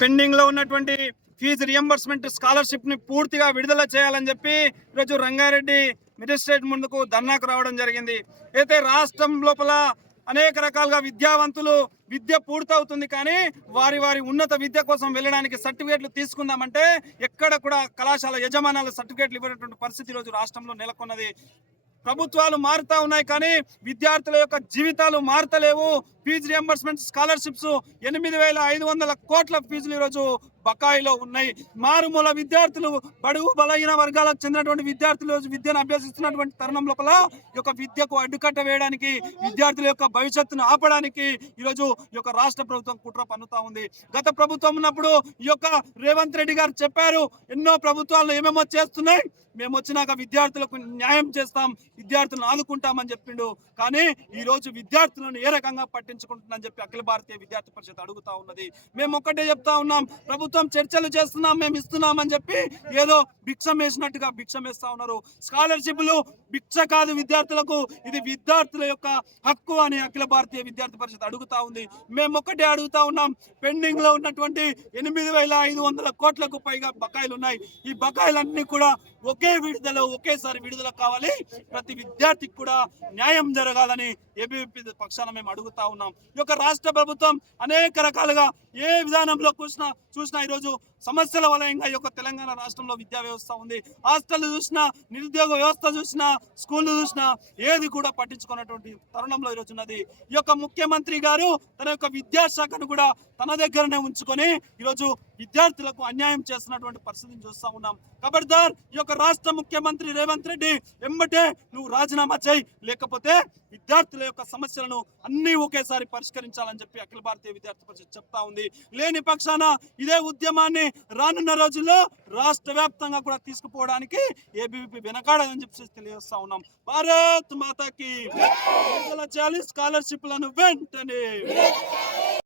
పెండింగ్లో ఉన్నటువంటి fee reimbursement స్కాలర్షిప్ని పూర్తిగా విడుదల చేయాలని చెప్పి ఈరోజు రంగారెడ్డి మెజిస్ట్రేట్ ముందుకు ధర్నాకు రావడం జరిగింది. అయితే రాష్ట్రం లోపల అనేక రకాలుగా విద్యావంతులు విద్య పూర్తవుతుంది కానీ వారి వారి ఉన్నత విద్య కోసం వెళ్ళడానికి సర్టిఫికేట్లు తీసుకుందామంటే ఎక్కడ కూడా కళాశాల యజమానాల సర్టిఫికేట్లు ఇవ్వనటువంటి పరిస్థితి ఈరోజు రాష్ట్రంలో నెలకొన్నది. ప్రభుత్వాలు మారుతా ఉన్నాయి కానీ విద్యార్థుల యొక్క జీవితాలు మారతలేవు. ఫీజు రియంబర్స్మెంట్ స్కాలర్షిప్స్ ఎనిమిది వేల ఐదు వందల కోట్ల ఫీజులు ఈరోజు బకాయిలో ఉన్నాయి. మారుమూల విద్యార్థులు బడుగు బలహీన వర్గాలకు చెందినటువంటి విద్యార్థులు విద్యను అభ్యసిస్తున్నటువంటి తరుణం లోపల ఈ యొక్క విద్యకు అడ్డుకట్ట వేయడానికి విద్యార్థుల యొక్క భవిష్యత్తును ఆపడానికి ఈరోజు ఈ యొక్క రాష్ట్ర ప్రభుత్వం కుట్ర పన్నుతా ఉంది. గత ప్రభుత్వం ఉన్నప్పుడు ఈ యొక్క రేవంత్ రెడ్డి గారు చెప్పారు ఎన్నో ప్రభుత్వాలు ఏమేమో చేస్తున్నాయి మేము వచ్చినాక విద్యార్థులకు న్యాయం చేస్తాం విద్యార్థులను ఆదుకుంటామని చెప్పిండు. కానీ ఈ రోజు విద్యార్థులను ఏ రకంగా పట్టించుకుంటుందని చెప్పి అఖిల భారతీయ విద్యార్థి పరిషత్ అడుగుతా ఉన్నది. మేము ఒక్కటే చెప్తా ఉన్నాం ప్రభుత్వం చర్చలు చేస్తున్నాం మేము ఇస్తున్నాం అని చెప్పి ఏదో భిక్షం వేసినట్టుగా భిక్షం వేస్తా ఉన్నారు. స్కాలర్షిప్లు భిక్ష కాదు విద్యార్థులకు ఇది విద్యార్థుల యొక్క హక్కు అని అఖిల భారతీయ విద్యార్థి పరిషత్ అడుగుతా ఉంది. మేము ఒక్కటే అడుగుతా ఉన్నాం పెండింగ్లో ఉన్నటువంటి ఎనిమిది వేల ఐదు వందల కోట్లకు పైగా బకాయిలు ఉన్నాయి. ఈ బకాయిలన్నీ కూడా ఒకే విడుదల ఒకేసారి విడుదల కావాలి. ప్రతి విద్యార్థికి కూడా న్యాయం జరగాలని ఏబీవీపీ పక్షాన మేము అడుగుతా ఉన్నాం. ఈ యొక్క రాష్ట్ర ప్రభుత్వం అనేక రకాలుగా ఏ విధానంలో చూసినా చూసినా ఈరోజు సమస్యల వలయంగా ఈ యొక్క తెలంగాణ రాష్ట్రంలో విద్యా వ్యవస్థ ఉంది. హాస్టల్ చూసినా నిరుద్యోగ వ్యవస్థ చూసినా స్కూళ్ళు చూసినా ఏది కూడా పట్టించుకున్నటువంటి తరుణంలో ఈరోజు ఉన్నది. ఈ యొక్క ముఖ్యమంత్రి గారు తన యొక్క విద్యాశాఖను కూడా తన దగ్గరనే ఉంచుకొని ఈరోజు విద్యార్థులకు అన్యాయం చేస్తున్నటువంటి పరిస్థితిని చూస్తా ఉన్నాం. కబడ్దార్ ఈ యొక్క రాష్ట్ర ముఖ్యమంత్రి రేవంత్ రెడ్డి ఎంబటే నువ్వు రాజీనామా చేయి. లేకపోతే విద్యార్థుల యొక్క సమస్యలను అన్ని ఒకేసారి పరిష్కరించాలని చెప్పి అఖిల భారతీయ విద్యార్థి పరిషత్ చెప్తా ఉంది. లేని పక్షాన ఇదే ఉద్యమాన్ని రానున్న రోజుల్లో రాష్ట్ర వ్యాప్తంగా కూడా తీసుకుపోవడానికి ఏబీవీపీ వెనకాడదని చెప్పి తెలియజేస్తా ఉన్నాం. భారత్ మాతాకి. చేయాలి స్కాలర్షిప్లను వెంటనే